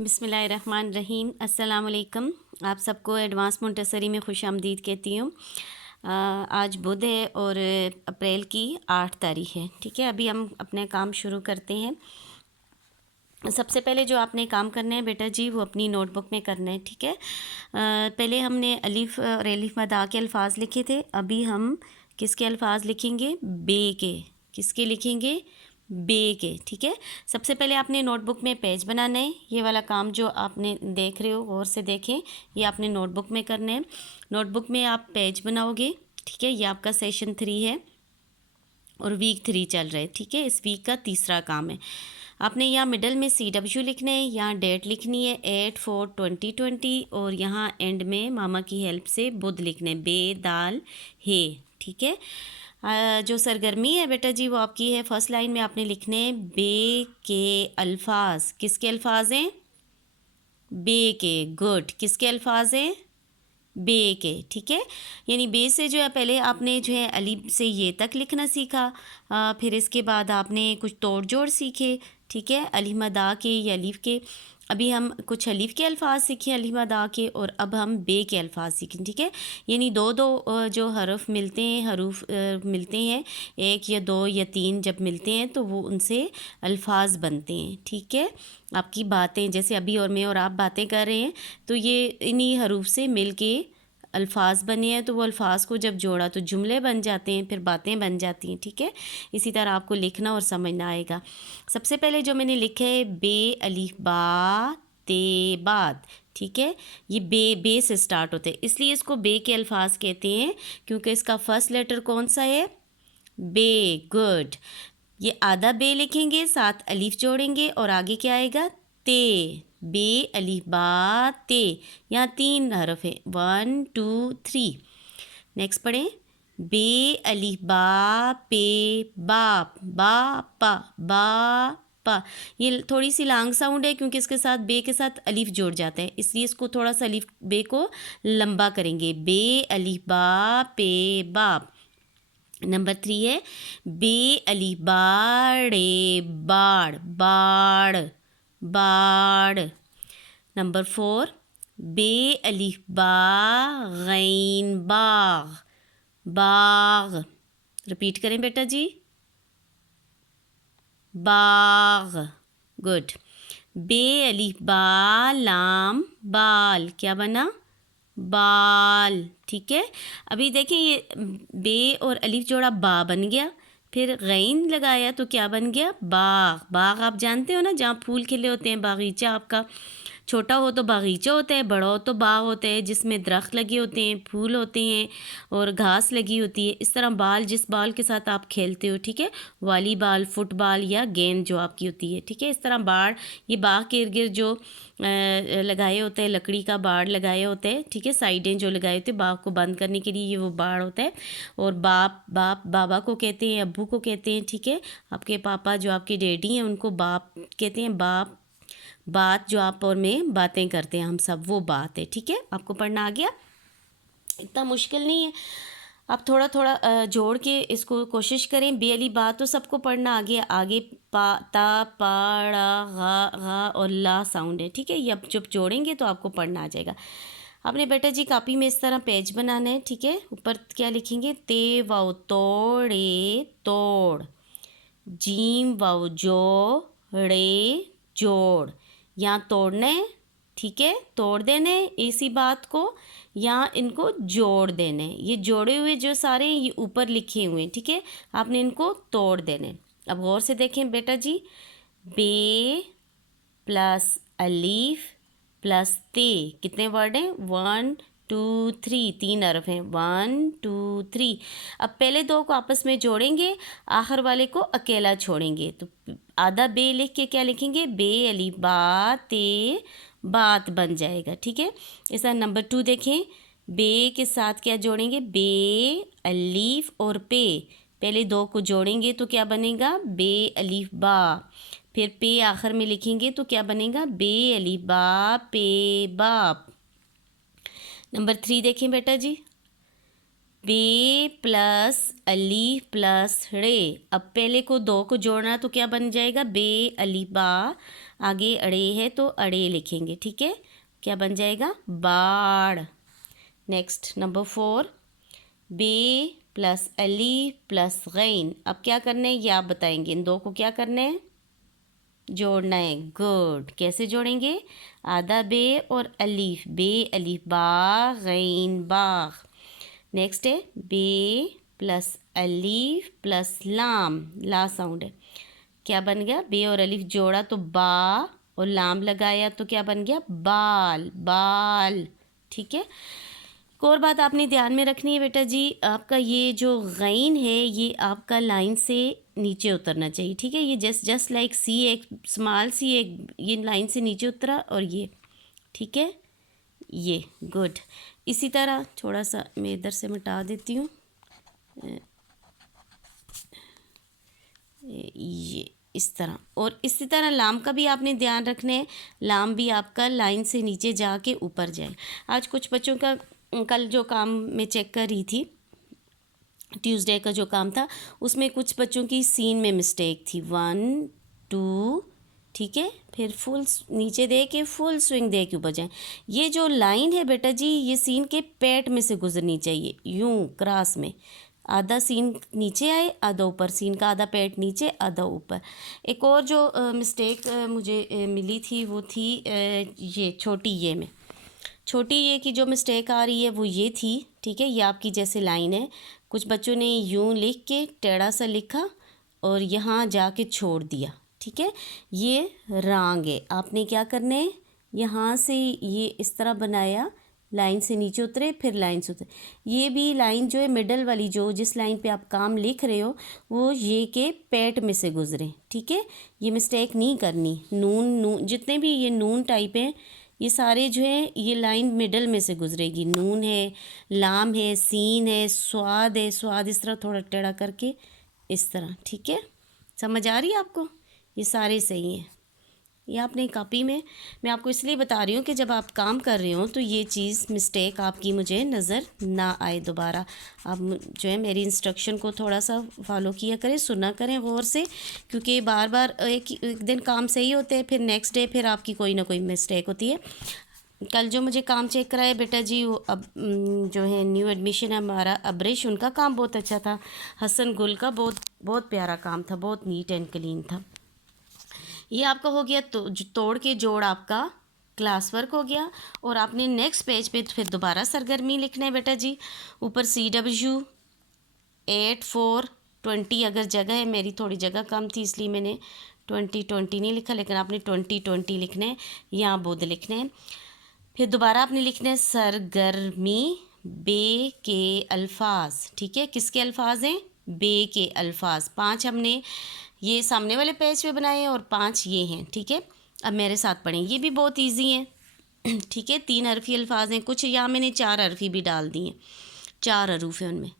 بسم اللہ الرحمن الرحیم۔ السلام علیکم۔ آپ سب کو ایڈوانس مونٹیسری میں خوش آمدید کہتی ہوں۔ آج بدھ ہے اور اپریل کی 8 تاریخ ہے، ٹھیک ہے۔ ابھی ہم اپنے کام شروع کرتے ہیں۔ سب سے پہلے جو آپ نے کام کرنا ہے بیٹا جی، وہ اپنی نوٹ بک میں کرنا ہے، ٹھیک ہے۔ پہلے ہم نے الف اور الف مد کے الفاظ لکھے تھے، ابھی ہم کس کے الفاظ لکھیں گے؟ بے کے۔ کس کے لکھیں گے؟ بے کے، ٹھیک ہے۔ سب سے پہلے آپ نے نوٹ بک میں پیج بنانا ہے۔ یہ والا کام جو آپ نے دیکھ رہے ہو غور سے دیکھیں، یہ آپ نے نوٹ بک میں کرنا ہے۔ نوٹ بک میں آپ پیج بناؤ گے، ٹھیک ہے۔ یہ آپ کا سیشن 3 ہے اور ویک 3 چل رہا ہے، ٹھیک ہے۔ اس ویک کا تیسرا کام ہے۔ آپ نے یہاں مڈل میں CW لکھنا ہے، یہاں ڈیٹ لکھنی ہے 8/4/2020 اور یہاں اینڈ میں ماما کی ہیلپ سے بدھ لکھنا ہے، بے دال ہے، ٹھیک ہے۔ جو سرگرمی ہے بیٹا جی وہ آپ کی ہے، فرسٹ لائن میں آپ نے لکھنے ہیں بے کے الفاظ۔ کس کے الفاظ ہیں؟ بے کے، گڈ۔ کس کے الفاظ ہیں؟ بے کے، ٹھیک ہے۔ یعنی بے سے جو ہے پہلے آپ نے جو ہے الف سے یہ تک لکھنا سیکھا، پھر اس کے بعد آپ نے کچھ توڑ جوڑ سیکھے، ٹھیک ہے، الف مد کے یا الف کے۔ ابھی ہم کچھ الف کے الفاظ سیکھیں الف مد کے، اور اب ہم بے کے الفاظ سیکھیں، ٹھیک ہے۔ یعنی دو جو حرف ملتے ہیں، حروف ملتے ہیں، 1 یا 2 یا 3 جب ملتے ہیں تو وہ ان سے الفاظ بنتے ہیں، ٹھیک ہے۔ آپ کی باتیں جیسے ابھی اور میں اور آپ باتیں کر رہے ہیں تو یہ انہی حروف سے مل کے الفاظ بنے ہیں، تو وہ الفاظ کو جب جوڑا تو جملے بن جاتے ہیں، پھر باتیں بن جاتی ہیں، ٹھیک ہے۔ اسی طرح آپ کو لکھنا اور سمجھنا آئے گا۔ سب سے پہلے جو میں نے لکھا ہے بے الف با تے بات، ٹھیک ہے۔ یہ بے سے سٹارٹ ہوتے ہیں، اس لیے اس کو بے کے الفاظ کہتے ہیں کیونکہ اس کا فرسٹ لیٹر کون سا ہے؟ بے، گڈ۔ یہ آدھا بے لکھیں گے، ساتھ الف جوڑیں گے اور آگے کیا آئے گا؟ تے، بے الف با تے۔ یہاں 3 حرف ہیں، 1 2 3۔ نیکسٹ پڑھیں، بے الف با پے باپ، با پا، با پا۔ یہ تھوڑی سی لانگ ساؤنڈ ہے کیونکہ اس کے ساتھ بے کے ساتھ الف جوڑ جاتا ہے، اس لیے اس کو تھوڑا سا الف بے کو لمبا کریں گے، بے الف با پے باپ۔ نمبر 3 ہے بے الف باڑے باڑ، باڑ باڑ۔ نمبر 4 بے الف با غین باغ، باغ۔ رپیٹ کریں بیٹا جی، باغ، گڈ۔ بے الف با لام بال، کیا بنا؟ بال، ٹھیک ہے۔ ابھی دیکھیں یہ بے اور الف جوڑا با بن گیا، پھر غین لگایا تو کیا بن گیا؟ باغ۔ باغ آپ جانتے ہو نا، جہاں پھول کھلے ہوتے ہیں، باغیچہ آپ کا چھوٹا ہو تو باغیچہ ہوتا ہے، بڑا ہو تو باغ ہوتا ہے، جس میں درخت لگے ہوتے ہیں، پھول ہوتے ہیں اور گھاس لگی ہوتی ہے۔ اس طرح بال، جس بال کے ساتھ آپ کھیلتے ہو، ٹھیک ہے، والی بال، فٹ بال یا گیند جو آپ کی ہوتی ہے، ٹھیک ہے۔ اس طرح باڑ، یہ باغ کے ارد گرد جو لگائے ہوتے ہیں، لکڑی کا باڑ لگائے ہوتے ہیں، ٹھیک ہے، سائڈیں جو لگائے ہوتے ہیں باغ کو بند کرنے کے لیے، یہ وہ باڑ ہوتا ہے۔ اور باپ بابا کو کہتے ہیں، ابو کو کہتے ہیں، ٹھیک ہے۔ آپ کے پاپا جو آپ کے ڈیڈی ہیں ان کو باپ کہتے ہیں، باپ۔ بات جو آپ اور میں باتیں کرتے ہیں ہم سب، وہ بات ہے، ٹھیک ہے۔ آپ کو پڑھنا آ گیا؟ اتنا مشکل نہیں ہے، آپ تھوڑا تھوڑا جوڑ کے اس کو کوشش کریں۔ بے علی بات تو سب کو پڑھنا آگے، آگے پا تا پا ڑا غا غا اور لا ساؤنڈ ہے، ٹھیک ہے۔ یہ اب جب جوڑیں گے تو آپ کو پڑھنا آ جائے گا۔ آپ نے بیٹا جی کاپی میں اس طرح پیج بنانا ہے، ٹھیک ہے۔ اوپر کیا لکھیں گے؟ تے واؤ توڑے توڑ، جیم واؤ جوڑے جوڑ۔ یہاں توڑنا ہے، ٹھیک ہے، توڑ دینا ہے اسی بات کو، یہاں ان کو جوڑ دینا ہے۔ یہ جوڑے ہوئے جو سارے ہیں یہ اوپر لکھے ہوئے ہیں، ٹھیک ہے، آپ نے ان کو توڑ دینا ہے۔ اب غور سے دیکھیں بیٹا جی، بے پلس الف پلس تے، کتنے ورڈ ہیں؟ 1 2 3، 3 حرف ہیں، 1 2 3۔ اب پہلے 2 کو آپس میں جوڑیں گے، آخر والے کو اکیلا چھوڑیں گے، تو آدھا بے لکھ کے کیا لکھیں گے؟ بے الف با تے بات بن جائے گا، ٹھیک ہے۔ اس طرح نمبر 2 دیکھیں، بے کے ساتھ کیا جوڑیں گے؟ بے الف اور پے، پہلے 2 کو جوڑیں گے تو کیا بنے گا؟ بے الف با، پھر پے آخر میں لکھیں گے تو کیا بنے گا؟ بے الف با پے باپ۔ نمبر 3 دیکھیں بیٹا جی، بے پلس الف پلس رے، اب پہلے کو 2 کو جوڑنا تو کیا بن جائے گا؟ بے الف با، आगे अड़े है तो अड़े लिखेंगे, ठीक है। क्या बन जाएगा? बाड़। नेक्स्ट नंबर 4, बे प्लस अलीफ प्लस गैन। अब क्या करना है ये आप बताएंगे। इन दो को क्या करना है? जोड़ना है। गुड। कैसे जोड़ेंगे? आधा बे और अलीफ, बे अलीफ बा गैन बाग। नेक्स्ट है बे प्लस अलीफ प्लस लाम, ला साउंड है। क्या बन गया? बे और अलीफ जोड़ा तो बा, और लाम लगाया तो क्या बन गया? बाल, बाल, ठीक है। एक और बात आपने ध्यान में रखनी है बेटा जी, आपका ये जो गैन है ये आपका लाइन से नीचे उतरना चाहिए, ठीक है। ये जस्ट लाइक सी, एक स्मॉल सी, एक ये लाइन से नीचे उतरा और ये, ठीक है, ये। गुड। इसी तरह थोड़ा सा मैं इधर से मिटा देती हूँ, ये इस तरह। और इसी तरह लाम का भी आपने ध्यान रखना है, लाम भी आपका लाइन से नीचे जाके ऊपर जाए। आज कुछ बच्चों का, कल जो काम मैं चेक कर रही थी, ट्यूसडे का जो काम था, उसमें कुछ बच्चों की सीन में मिस्टेक थी। 1 2, ठीक है, फिर फुल नीचे दे के फुल स्विंग दे के ऊपर जाए। ये जो लाइन है बेटा जी, ये सीन के पेट में से गुजरनी चाहिए, यूं क्रॉस में। आधा सीन नीचे आए, आधा ऊपर, सीन का आधा पेट नीचे, आधा ऊपर। एक और जो मिस्टेक मुझे मिली थी वो थी ये छोटी ये में, छोटी ये की जो मिस्टेक आ रही है वो ये थी, ठीक है। ये आपकी जैसे लाइन है, कुछ बच्चों ने यूं लिख के टेढ़ा सा लिखा और यहाँ जाके छोड़ दिया, ठीक है, ये रॉन्ग है। आपने क्या करना है, यहाँ से ये इस तरह बनाया, लाइन से नीचे उतरे, फिर लाइन से उतरे। ये भी लाइन जो है मिडल वाली, जो जिस लाइन पे आप काम लिख रहे हो, वो ये के पेट में से गुजरे, ठीक है। ये मिस्टेक नहीं करनी। नून जितने भी ये नून टाइप हैं, ये सारे जो है ये लाइन मिडल में से गुजरेगी। नून है, लाम है, सीन है, स्वाद है, स्वाद इस तरह थोड़ा टेढ़ा करके इस तरह, ठीक है। समझ आ रही है आपको? ये सारे सही हैं। ये आपने कॉपी में, मैं आपको इसलिए बता रही हूँ कि जब आप काम कर रहे हो तो ये चीज़ मिस्टेक आपकी मुझे नज़र ना आए दोबारा। आप जो है मेरी इंस्ट्रक्शन को थोड़ा सा फॉलो किया करें, सुना करें गौर से, क्योंकि बार बार एक दिन काम सही होते हैं, फिर नेक्स्ट डे फिर आपकी कोई ना कोई मिस्टेक होती है। कल जो मुझे काम चेक कराया बेटा जी, वो अब जो है न्यू एडमिशन है हमारा अब्रिश, उनका काम बहुत अच्छा था। हसन गुल का बहुत प्यारा काम था, बहुत नीट एंड क्लीन था। ये आपका हो गया तो तोड़ के जोड़, आपका क्लास वर्क हो गया। और आपने नेक्स्ट पेज पे फिर दोबारा सरगर्मी लिखना है बेटा जी। ऊपर CW 8 4 20, अगर जगह है, मेरी थोड़ी जगह कम थी इसलिए मैंने 20 नहीं लिखा, लेकिन आपने 20 लिखना है, यहाँ बुध लिखना है। फिर दोबारा आपने लिखना है सरगर्मी बे के अल्फाज, ठीक है। किसके अल्फाज हैं? बे के अल्फाज। 5 हमने ये सामने वाले पेज पे बनाए और 5 ये हैं, ठीक है। अब मेरे साथ पढ़ें, ये भी बहुत इजी है, ठीक है। 3 हरफी अल्फाज हैं, कुछ यहाँ मैंने 4 हरफी भी डाल दी हैं, 4 हरूफ हैं उनमें।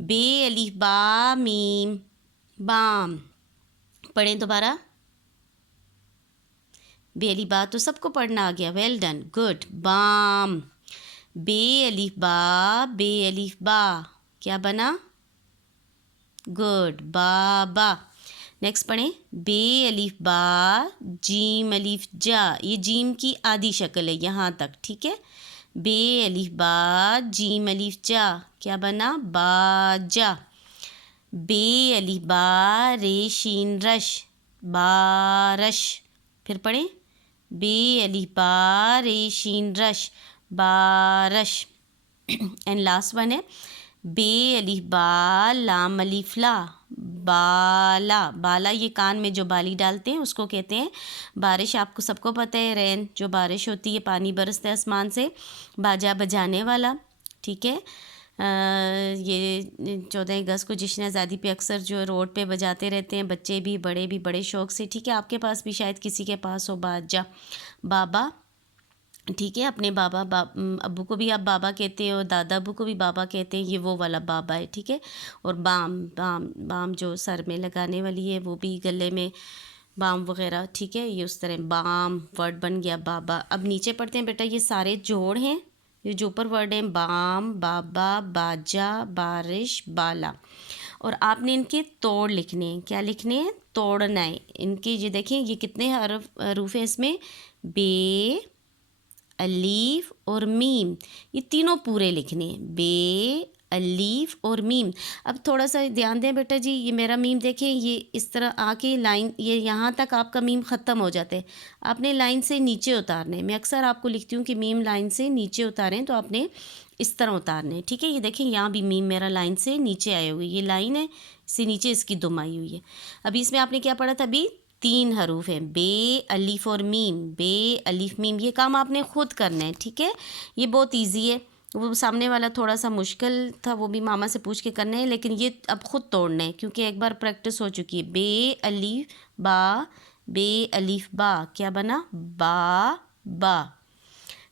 बे अलीफ बा मीम बाम। पढ़ें दोबारा। बे अलीफ बा तो सबको पढ़ना आ गया, वेल डन, गुड। बाम। बे अलीफ बा, बे अलीफ बा, क्या बना? गुड, बाबा। नेक्स्ट पढ़ें, बे अलीफ बा जीम अलीफ जा, ये जीम की आधी शक्ल है यहाँ तक, ठीक है। बे अलीफ बा जीम अलीफ जा, क्या बना? बाजा। बे अलीफ बा रेशीन रश, बारश। फिर पढ़ें, बे अलीफ बा रेशीन रश, बारश। एंड लास्ट वन है बे अलीफ बा लाम अलीफ ला, बाला। बाला ये कान में जो बाली डालते हैं उसको कहते हैं बारिश। आपको सबको पता है, रैन जो बारिश होती है, पानी बरसता है आसमान से, बाजा बजाने वाला, ठीक है। ये 14 अगस्त को जश्न आज़ादी पे अक्सर जो रोड पे बजाते रहते हैं बच्चे भी बड़े शौक़ से, ठीक है। आपके पास भी शायद किसी के पास हो बाजा, बाबा, ठीक है। अपने अब्बू को भी आप बाबा कहते हैं और दादा अब्बू को भी बाबा कहते हैं, ये वो वाला बाबा है, ठीक है। और बाम जो सर में लगाने वाली है, वो भी गले में बाम वगैरह, ठीक है। ये उस तरह बाम वर्ड बन गया, बाबा। अब नीचे पढ़ते हैं बेटा, ये सारे जोड़ हैं, ये जो ऊपर वर्ड हैं, बाम, बाबा, बाजा, बारिश, बाला। और आपने इनके तोड़ लिखने हैं। क्या लिखने हैं? तोड़ना है इनके। ये देखें, ये कितने हरूफ हैं इसमें? बे, अलीफ और मीम, ये तीनों पूरे लिखने हैं। बे, अलीफ और मीम। अब थोड़ा सा ध्यान दें बेटा जी, ये मेरा मीम देखें, ये इस तरह आके लाइन, ये यहाँ तक आपका मीम ख़त्म हो जाता है। आपने लाइन से नीचे उतारने। मैं अक्सर आपको लिखती हूँ कि मीम लाइन से नीचे उतारें, तो आपने इस तरह उतारने। ठीक है, ये देखें यहाँ भी मीम मेरा लाइन से नीचे आए हुए, ये लाइन है, इससे नीचे इसकी दुम आई हुई है। अभी इसमें आपने क्या पढ़ा था? अभी 3 हरूफ हैं, बे, अलीफ और मीम। बे, अलीफ, मीम। ये काम आपने ख़ुद करना है। ठीक है, ये बहुत ईजी है। वो सामने वाला थोड़ा सा मुश्किल था, वो भी मामा से पूछ के करना है, लेकिन ये अब ख़ुद तोड़ना है क्योंकि एक बार प्रैक्टिस हो चुकी है। बे, अलीफ, बा, बे, अलीफ, बा, क्या बना? बा, बा।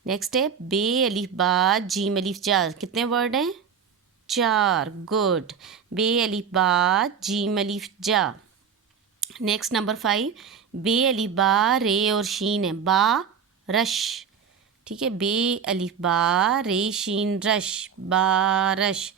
नेक्स्ट है बे, अलीफ, बा, जीम, अलीफ, जा। कितने वर्ड हैं? 4। गुड। बे, अलीफ, बा, जीम, अलीफ, जा। नेक्स्ट नंबर 5, बे, अलीफ, बा, रे और शीन है, बा, रश। ठीक है, बे, अलीफ, बा, रे, शीन, रश, बारश।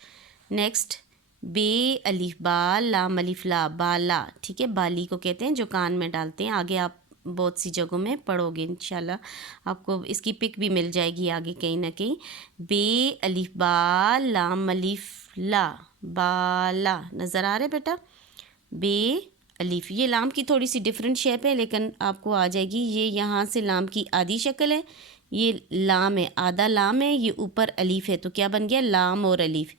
नेक्स्ट बे, अलीफ, बा, लाम, अलीफ, ला, बाला। ठीक है, बाली को कहते हैं जो कान में डालते हैं। आगे आप बहुत सी जगहों में पढ़ोगे इंशाल्लाह, आपको इसकी पिक भी मिल जाएगी आगे कहीं ना कहीं। बे, अलीफ, बा, लाम, अलीफ, ला, बाला। नज़र आ रहा है बेटा? बे, अलीफ, ये लाम की थोड़ी सी डिफरेंट शेप है लेकिन आपको आ जाएगी। ये यहाँ से लाम की आधी शक्ल है, ये लाम है, आधा लाम है, ये ऊपर अलीफ है, तो क्या बन गया? लाम और अलीफ।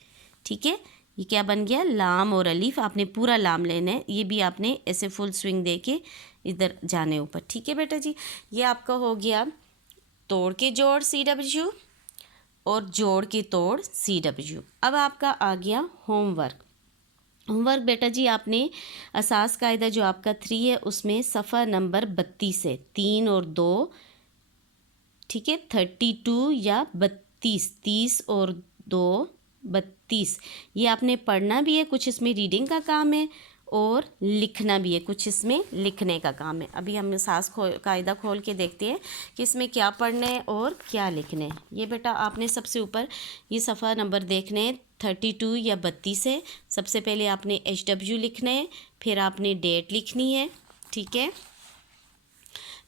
ठीक है, ये क्या बन गया? लाम और अलीफ। आपने पूरा लाम लेना है, ये भी आपने ऐसे फुल स्विंग दे के इधर जाने ऊपर। ठीक है बेटा जी, ये आपका हो गया तोड़ के जोड़ CW और जोड़ के तोड़ CW। अब आपका आ गया होमवर्क। होमवर्क बेटा जी, आपने असास कायदा जो आपका 3 है उसमें सफ़ा नंबर 32 है, 3 और 2। ठीक है, 32 या 32, 30 और 2 32। ये आपने पढ़ना भी है, कुछ इसमें रीडिंग का काम है और लिखना भी है, कुछ इसमें लिखने का काम है। अभी हम असास कायदा खोल के देखते हैं कि इसमें क्या पढ़ना है और क्या लिखना है। ये बेटा आपने सबसे ऊपर ये सफ़ा नंबर देखने हैं, 32 या 32 है। सबसे पहले आपने HW लिखना है, फिर आपने डेट लिखनी है। ठीक है,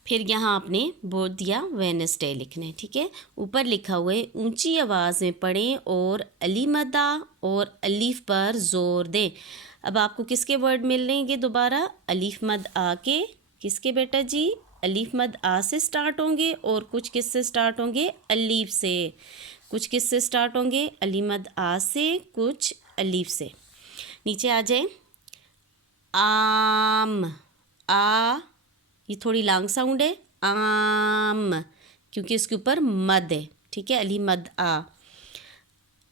फिर यहाँ आपने बुध या वेडनेसडे लिखना है। ठीक है, ऊपर लिखा हुआ है ऊंची आवाज़ में पढ़ें और अली मदा और अलीफ पर ज़ोर दें। अब आपको किसके वर्ड मिल रहेंगे दोबारा? अलीफ मद आ के, किसके बेटा जी? अलीफ मद आ से स्टार्ट होंगे और कुछ किस से स्टार्ट होंगे? अलीफ से। कुछ किस से स्टार्ट होंगे? अली मद आ से, कुछ अलीफ से। नीचे आ जाए, आम, आ, ये थोड़ी लॉन्ग साउंड है, आम, क्योंकि इसके ऊपर मद है। ठीक है, अली मद आ।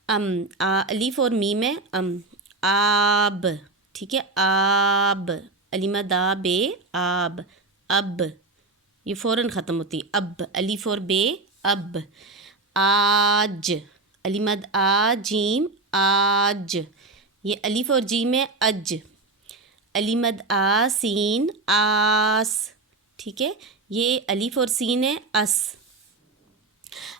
आ, अलीफ और मीम है, आब। ठीक है, आब, अली मद आ, बे, आब, अब, ये फ़ौरन ख़त्म होती, अब, अलीफ और बे, अब। आज, अली मद आ, जीम, आज, ये अलीफ और जीम है, अज। अली मद आ, सीन, आस। ठीक है, ये अलीफ और सीन है, अस।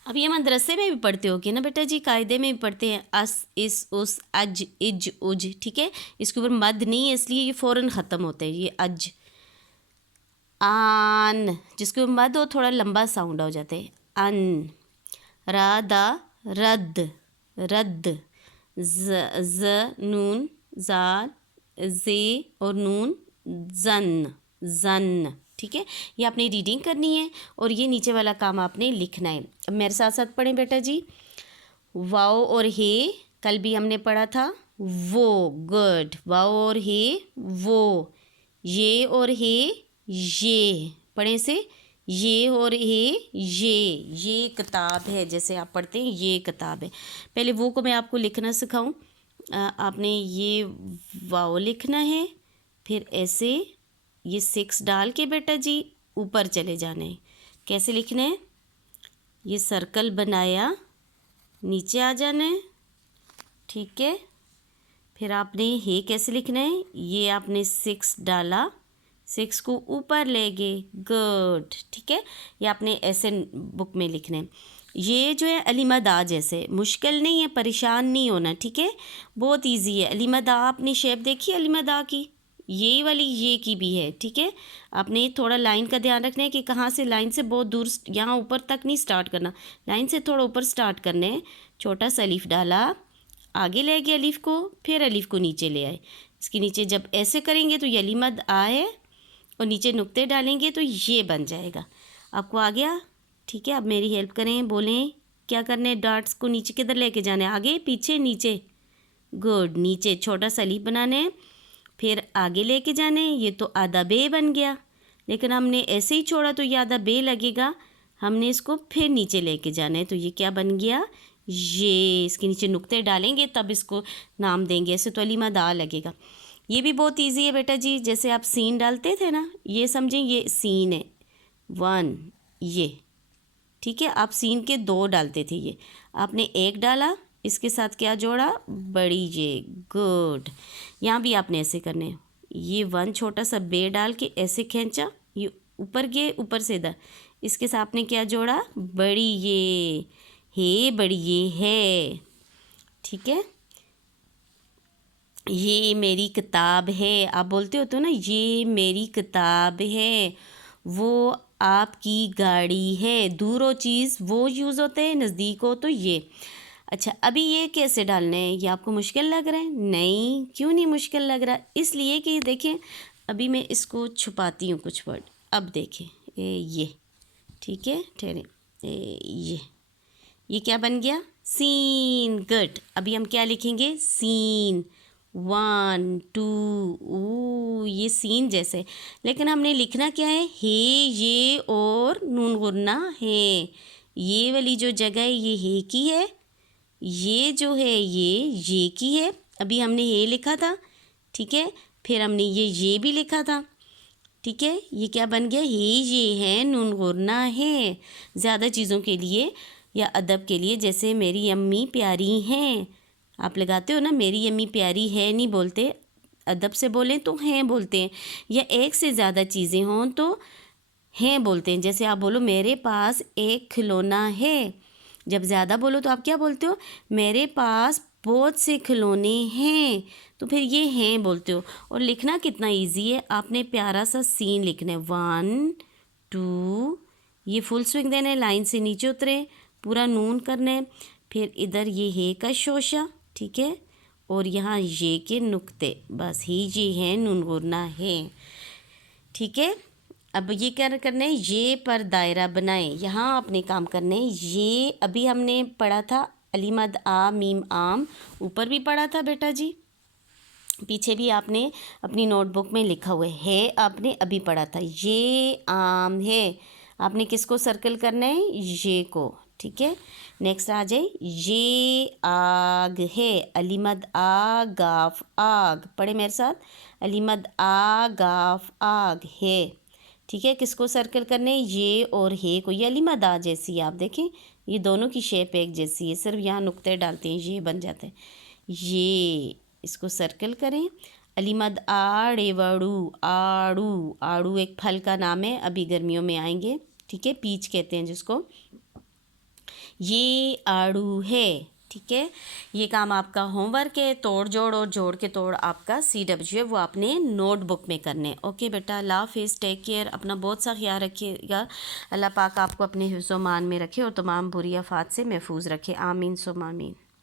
अब ये मदरसे में भी पढ़ते हो कि ना बेटा जी, कायदे में भी पढ़ते हैं, अस, इस, उस, अज, इज, उज। ठीक है, इसके ऊपर मद नहीं है इसलिए ये फ़ौरन ख़त्म होता है, ये अज। आन, जिसके ऊपर मद हो थोड़ा लंबा साउंड हो जाता है, अन। रादा, रद, रद। ज, नून, जाल, जे और नून, जन, जन। ठीक है, ये आपने रीडिंग करनी है और ये नीचे वाला काम आपने लिखना है। अब मेरे साथ साथ पढ़ें बेटा जी। वाओ और हे कल भी हमने पढ़ा था, वो, गुड। वाओ और हे, वो। ये और हे, ये। पढ़ें से, ये और ये किताब है, जैसे आप पढ़ते हैं ये किताब है। पहले वो को मैं आपको लिखना सिखाऊं। आपने ये वाओ लिखना है, फिर ऐसे ये 6 डाल के बेटा जी ऊपर चले जाना है। कैसे लिखना है? ये सर्कल बनाया, नीचे आ जाना है। ठीक है, फिर आपने हे कैसे लिखना है? ये आपने 6 डाला, 6 को ऊपर ले गए, गुड, ठीक है। ये आपने ऐसे बुक में लिखने हैं। ये जो है अलीमदा जैसे, मुश्किल नहीं है, परेशान नहीं होना, ठीक है, बहुत इजी है। अलीमदा आपने शेप देखी अलीमदा की, ये वाली ये की भी है, ठीक है। आपने थोड़ा लाइन का ध्यान रखना है कि कहाँ से, लाइन से बहुत दूर, यहाँ ऊपर तक नहीं स्टार्ट करना, लाइन से थोड़ा ऊपर स्टार्ट करने। छोटा सा अलीफ डाला, आगे ले गए अलीफ को, फिर अलीफ को नीचे ले आए। इसके नीचे जब ऐसे करेंगे तो ये अलीमद आए और नीचे नुक्ते डालेंगे तो ये बन जाएगा। आपको आ गया, ठीक है। अब मेरी हेल्प करें, बोलें क्या करना है। डॉट्स को नीचे किधर लेके जाना है, आगे पीछे नीचे, गुड। नीचे छोटा सा अलीफ बनाना है, फिर आगे लेके जाने। ये तो आधा बे बन गया, लेकिन हमने ऐसे ही छोड़ा तो ये आधा बे लगेगा, हमने इसको फिर नीचे लेके जाना है। तो ये क्या बन गया, ये। इसके नीचे नुक्ते डालेंगे तब इसको नाम देंगे, ऐसे तो अलीमदा लगेगा। ये भी बहुत इजी है बेटा जी, जैसे आप सीन डालते थे ना, ये समझें ये सीन है 1, ये, ठीक है। आप सीन के 2 डालते थे, ये आपने 1 डाला, इसके साथ क्या जोड़ा, बड़ी ये, गुड। यहाँ भी आपने ऐसे करने हैं, ये 1 छोटा सा बे डाल के ऐसे खींचा, ये ऊपर गए, ऊपर से इधर, इसके साथ आपने क्या जोड़ा, बड़ी ये है, बड़ी ये है, ठीक है। ये मेरी किताब है, आप बोलते हो तो ना, ये मेरी किताब है। वो आपकी गाड़ी है, दूर हो चीज़ वो यूज़ होते हैं, नज़दीक हो तो ये। अच्छा, अभी ये कैसे डालने हैं, ये आपको मुश्किल लग रहा है? नहीं, क्यों नहीं मुश्किल लग रहा, इसलिए कि देखें, अभी मैं इसको छुपाती हूँ कुछ वर्ड। अब देखें, ये, ठीक है, ठहरे, ये क्या बन गया, सीन, गुड। अभी हम क्या लिखेंगे, सीन 1 2, ये सीन जैसे, लेकिन हमने लिखना क्या है, ये और नून गुन्ना है। ये वाली जो जगह है ये है की है, ये जो है ये की है। अभी हमने ये लिखा था, ठीक है, फिर हमने ये भी लिखा था, ठीक है। ये क्या बन गया, ये है, नून गुन्ना है। ज़्यादा चीज़ों के लिए या अदब के लिए, जैसे मेरी अम्मी प्यारी हैं, आप लगाते हो ना, मेरी अम्मी प्यारी है नहीं बोलते, अदब से बोलें तो हैं बोलते हैं, या एक से ज़्यादा चीज़ें हों तो हैं बोलते हैं। जैसे आप बोलो मेरे पास एक खिलौना है, जब ज़्यादा बोलो तो आप क्या बोलते हो, मेरे पास बहुत से खिलौने हैं, तो फिर ये हैं बोलते हो। और लिखना कितना इजी है, आपने प्यारा सा सीन लिखना है 1 2, ये फुल स्विंग देना है, लाइन से नीचे उतरे, पूरा नून करना है, फिर इधर ये है का शोशा, ठीक है, और यहाँ ये के नुक्ते, बस ही ये है, नून गुन्ना है, ठीक है। अब ये क्या करना है, ये पर दायरा बनाएं, यहाँ आपने काम करना है। ये अभी हमने पढ़ा था अलीमद आ मीम आम, ऊपर भी पढ़ा था बेटा जी, पीछे भी आपने अपनी नोटबुक में लिखा हुआ है, आपने अभी पढ़ा था। ये आम है, आपने किसको सर्कल करना है, ये को, ठीक है। नेक्स्ट आ जाए, ये आग है, अलीमद आ गाफ आग, पढ़े मेरे साथ, अलीमद आ गाफ आग है, ठीक है। किसको सर्कल करने, ये और है को, ये अलीमद आ जैसी है, आप देखें ये दोनों की शेप एक जैसी है, सिर्फ यहाँ नुक्ते डालते हैं, ये बन जाते हैं। ये इसको सर्कल करें, अलीमद आड़ेवड़ू, आड़ू, आड़ू एक फल का नाम है, अभी गर्मियों में आएंगे, ठीक है, पीच कहते हैं जिसको, ये आड़ू है, ठीक है। ये काम आपका होमवर्क है, तोड़ जोड़ और जोड़ के तोड़ आपका CW है, वो आपने नोटबुक में करने। ओके बेटा, अल्लाह हाफिज़, टेक केयर, अपना बहुत सा ख्याल रखिएगा। अल्लाह पाक आपको अपने हिफ्ज़-ओ-मान में रखे और तमाम बुरी आफात से महफूज रखे, आमीन सुम्मा आमीन।